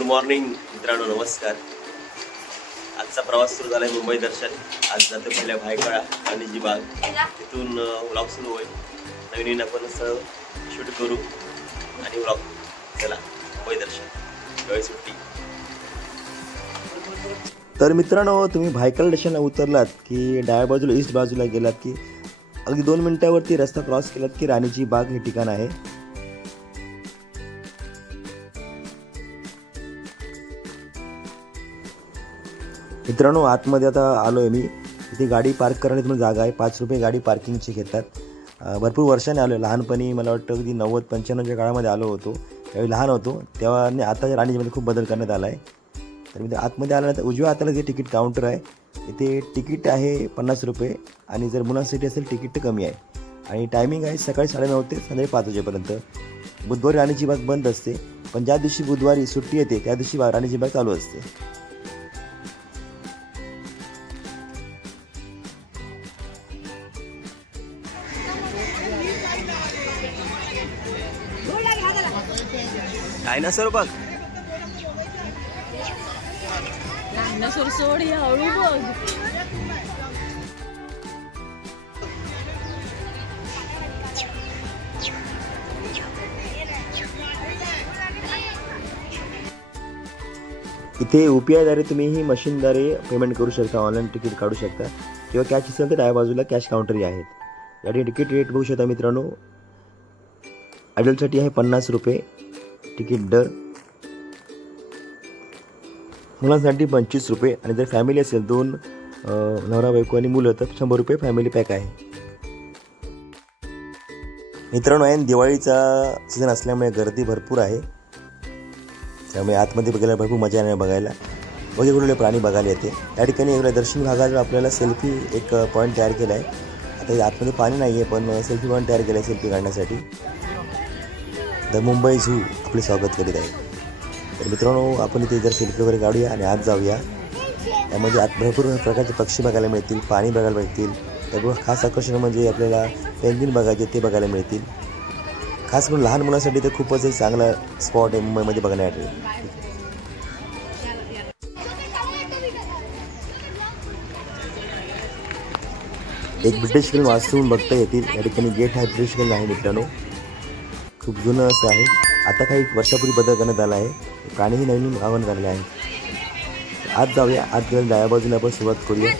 Good morning मित्रांनो, नमस्कार। आजचा प्रवास सुरू झाला आहे मुंबई दर्शन। आज जातो पहिल्या भायखळा गांधीजी बाग, तिथून व्लॉग सुरू होईल। नवीन आपण शूट करू आणि व्लॉग। चला मुंबई दर्शन, वेळ सुट्टी। तर मित्रांनो, तुम्ही भायखळा स्टेशनला उतरलात की डाव्या बाजूला ईस्ट बाजूला गेलात की अगदी 2 मिनिटांवरती रस्ता क्रॉस केलात की राणीची बाग हे ठिकाण आहे। मित्रांनो, आतमध्ये आता आलोय मी। इथे गाडी पार्क करण्याची पण जागा आहे। 5 रुपये गाडी पार्किंगची घेतात। भरपूर वर्षाने आलो, लहानपणी मला वाटतं अगदी 90-95च्या काळामध्ये आलो होतो। त्यावेळी लहान होतो तेव्हा, आता राणीमध्ये खूप बदल करण्यात आला आहे। तर मी आतमध्ये आल्यानंतर उजव्या हाताला जे तिकीट काउंटर आहे, इथे तिकीट आहे 50 रुपये आणि जर मुलांसाठी असेल तिकीट तर कमी आहे। आणि टायमिंग आहे सकाळी 9:30 ते संध्याकाळी 5 वाजेपर्यंत। बुधवारी राणीची बाग बंद असते, पण ज्या दिवशी बुधवारी सुट्टी येते त्या दिवशी राणीची बाग चालू असते। डायनासोर बघ, डायनासोर सोड, या हळू बघ। इथे UPI द्वारे तुम्ही ही मशीनद्वारे पेमेंट करू शकता, ऑनलाईन तिकीट काढू शकता किंवा कॅश असेल तर डाव्या बाजूला कॅश काउंटरही आहेत। याठी तिकीट रेट बघू शकता मित्रांनो। अडल्टसाठी आहे 50 रुपये तिकीट दर, मुलांसाठी 25 रुपये आणि जर फॅमिली असेल 2 नवरा बायको आणि मुलं तर 100 रुपये फॅमिली पॅक आहे। मित्रांनो, ऐन दिवाळीचा सीझन असल्यामुळे गर्दी भरपूर आहे, त्यामुळे आतमध्ये बघायला भरपूर मजा येणार बघायला। वेगवेगळे प्राणी बघायला येते। या ठिकाणी एवढ्या दर्शन भागात आपल्याला सेल्फी एक पॉईंट तयार केला आहे। आता आतमध्ये पाणी नाही आहे, पण सेल्फी पॉईंट तयार केला आहे सेल्फी काढण्यासाठी। द मुंबई झू आपले स्वागत करीत आहे। तर मित्रांनो, आपण इथे जर सेल्फी वगैरे काढूया आणि आत जाऊया। त्यामध्ये आत भरपूर प्रकारचे पक्षी बघायला मिळतील, पाणी बघायला मिळतील। त्यामुळे खास आकर्षण म्हणजे आपल्याला पेंग्विन बघायचे ते बघायला मिळतील। खास करून लहान मुलांसाठी तर खूपच एक चांगला स्पॉट आहे मुंबईमध्ये बघण्यासाठी। एक ब्रिटिश फिल्म वाचून बघता येतील। या ठिकाणी गेट हा ब्रिटिश फिल्म आहे मित्रांनो, खूप जुनं असं आहे। आता काही वर्षापूर्वी बदल करण्यात आला आहे, प्राणीही नवीन आवाहन झालेले आहे। आत जाऊया, आत जाऊन डाव्या बाजूला आपण सुरुवात करूया।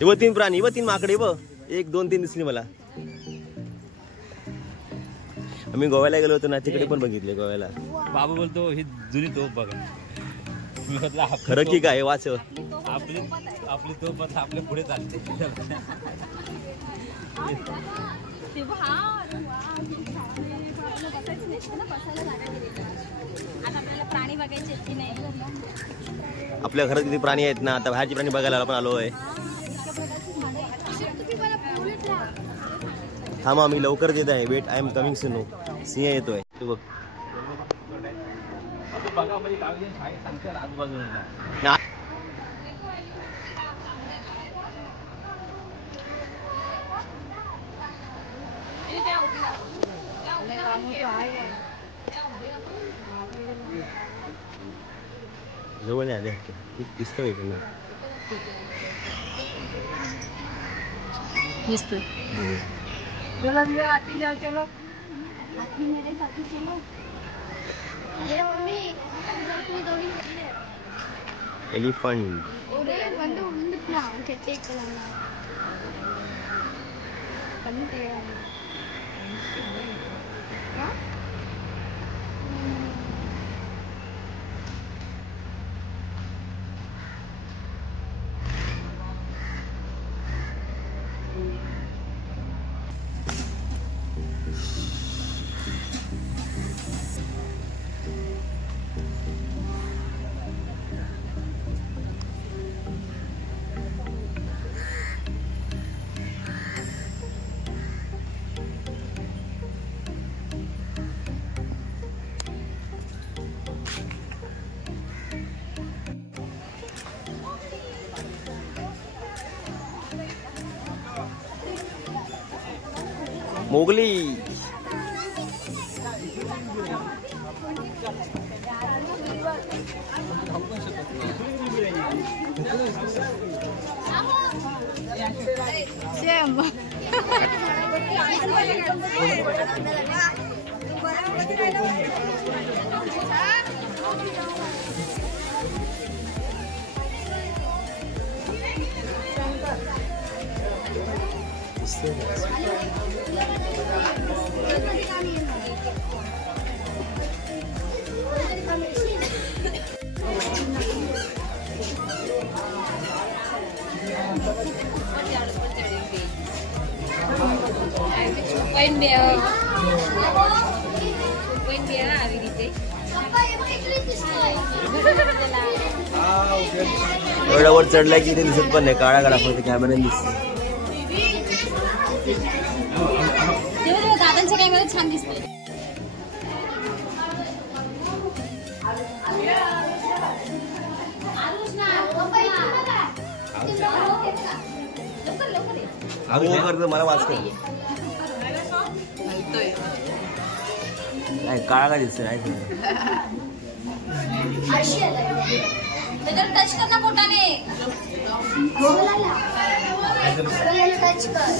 व 3 प्राणी व 3 माकडे व 1 2 3 दिसली मला। आम्ही गोव्याला गेलो होतो ना, तिकडे पण बघितले गोव्याला। बाबू बोलतो ही जुनी तोफ बघा। मी म्हटलं खरं की काय वाच, आपली तोफ आता आपल्या पुढे चालते। आपल्या घरात किती प्राणी आहेत ना, आता बाहेरचे प्राणी बघायला आपण आलो आहे। थांबा, मी लवकर येत आहे, wait, I am coming soon. Singh येतोय तू बघ। जवळ आले दिसतो इकडनं, दिसतोय। चलो आती जाओ, चलो आती मेरे साथ चलो। ये मम्मी एलिफेंट வந்து உண்டுக்கலாம் கெட்டேக்கலாம் பண்ணி मोगली एवढ्यावर चढलाय की ते दिसत पण नाही, काळा काळा फक्त कॅमेऱ्याने दिसत. दादांच्या कॅमेऱ्यात छान दिसते. मला वाच कर नाही, काळा काय दिसतोय नाही. टच कर ना बोटाने. टच कर.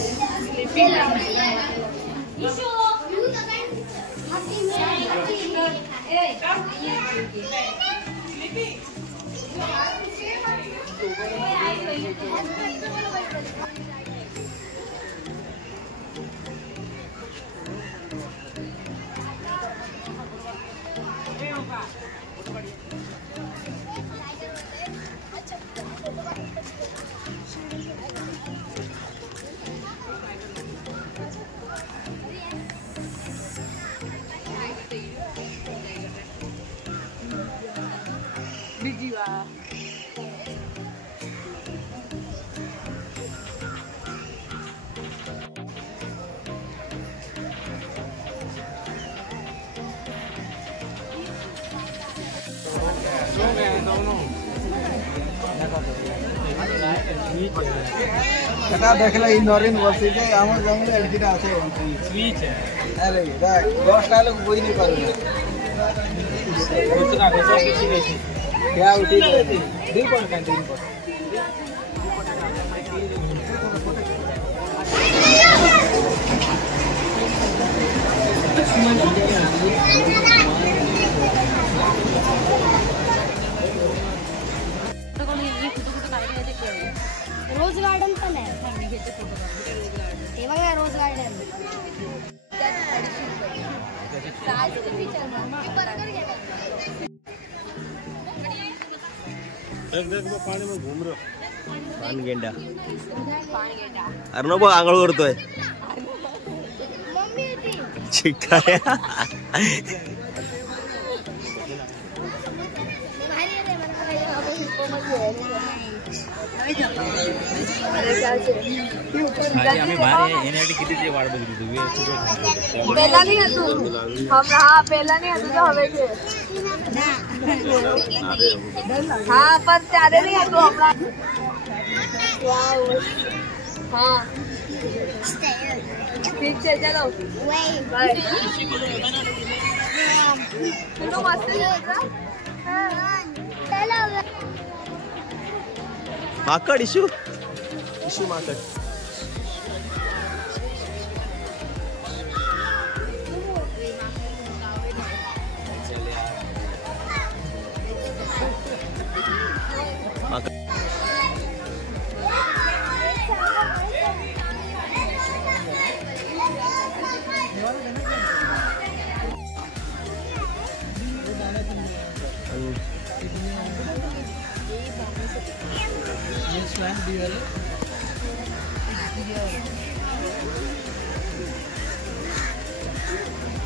সেটা দেখলে ইনরিন বসে যে আমার জঙ্গলে এডিটা আছে সুইচ আরে দেখ 10 টা লোক বই নি পারে না বুঝনা গোসা কিছু নেই क्या उठी दिल पर कैंटीन पर रोज गार्डन पण आहे. हे बघा रोज गार्डन. पानी में घूम रहे पान गेंडा. अर्णव आंघोळ करतोय. चिकाय आम्ही बाहेर येण्यासाठी किती वाट बघितली तुम्ही. पहिला नाही हतू हा पहिला नाही हतू तो हवे के हाँ पर त्यारे नहीं हतू अपना हाँ ठीक है चलो बाय. तो मस्त माकड इशू इशू माकड.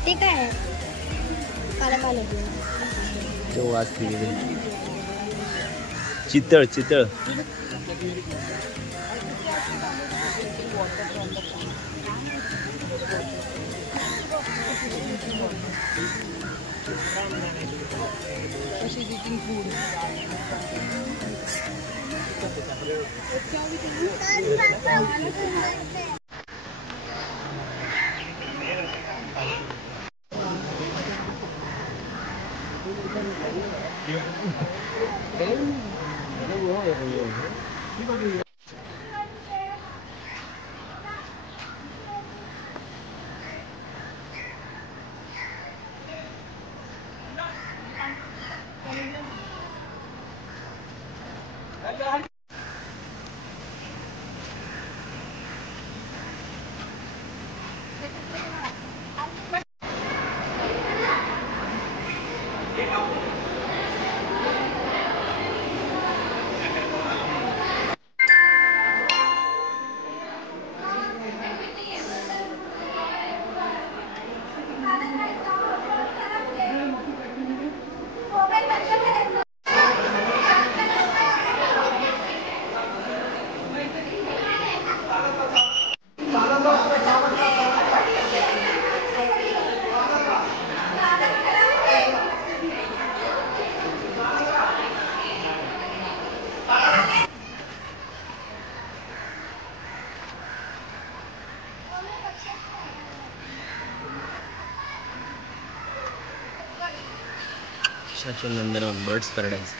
ठीक आहे चितळ चितळ शासन नंदनवन बर्ड्स पॅराडाईज.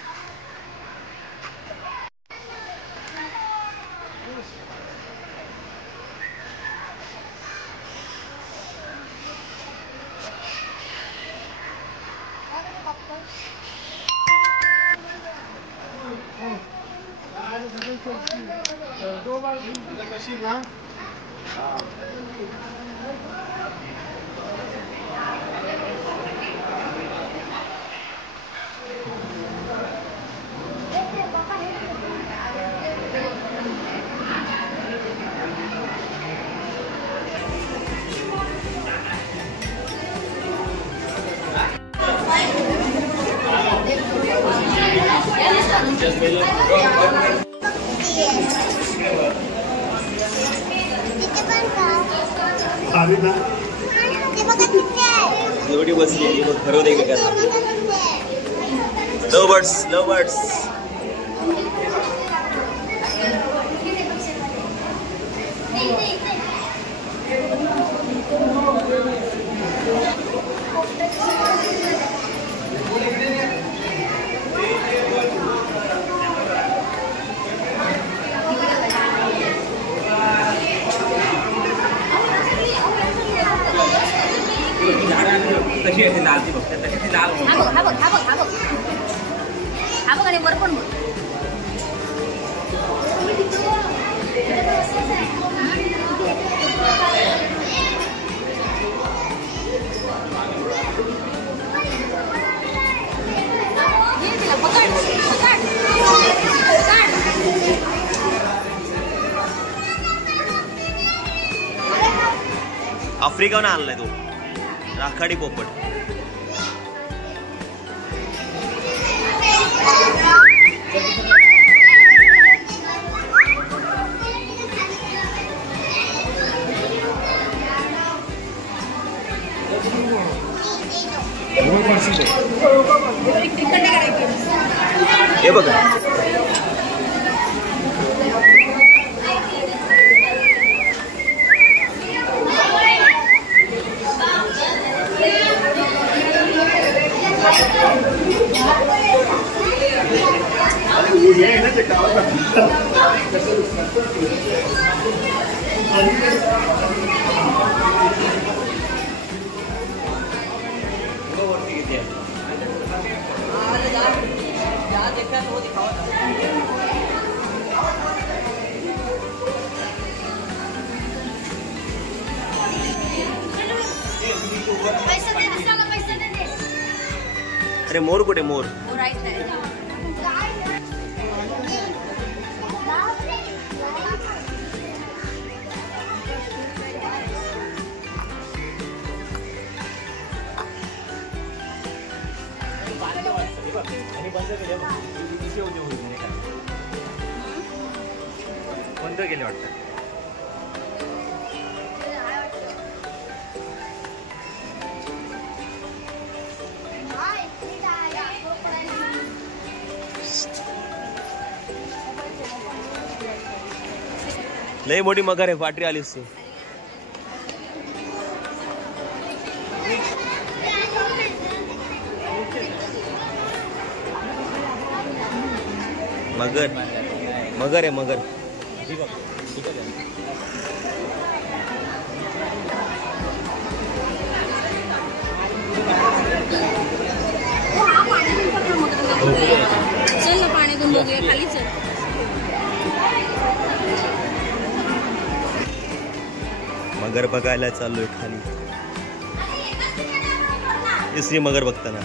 एवढी बसली आहे मग ठरवते का काय. लव बर्ड्स, लव बर्ड्स. कशी आहे लाल ती बघ तशी लाल हा बघ आणि वर पण बघ. आफ्रिकाहून आणलाय तो राखाडी पोपट. हे बघा अरे मोर कुठे मोर. बंद केले वाटतं. लय मोठी मगर आहे. पाटरी आली असते. मगर मगर आहे मगर. चल ना पाण्यातून बघूया खाली चल. मगर बघायला चाललोय खाली. तिसरी मगर बघताना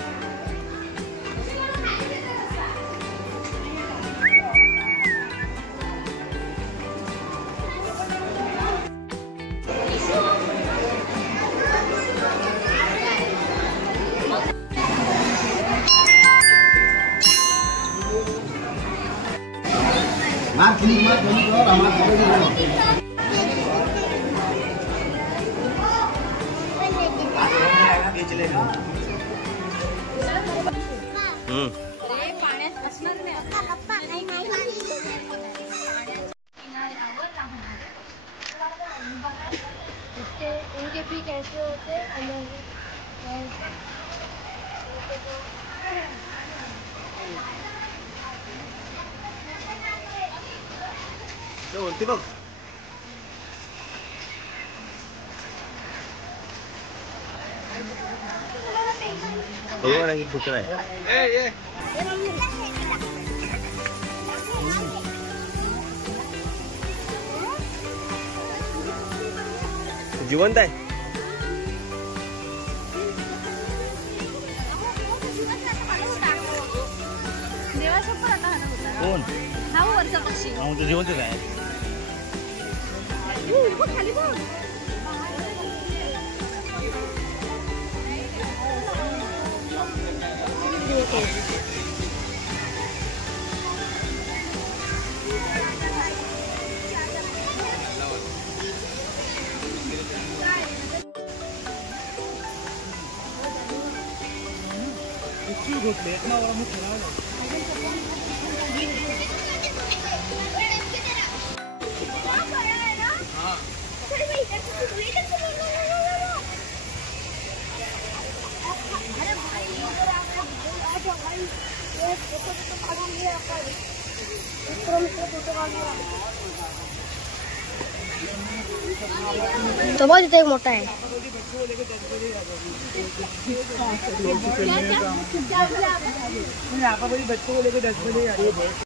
पाण्यात असणार उनके भी कैसे होते बोलते बघ. भूक नाही. जिवंत आहे. देवाच्या पण आता कोण हा वरचा पक्षी जिवंतच आहे. खाली बघ. तो बहुत इतना मोटा है. बच्चों को लेकर 10 बजे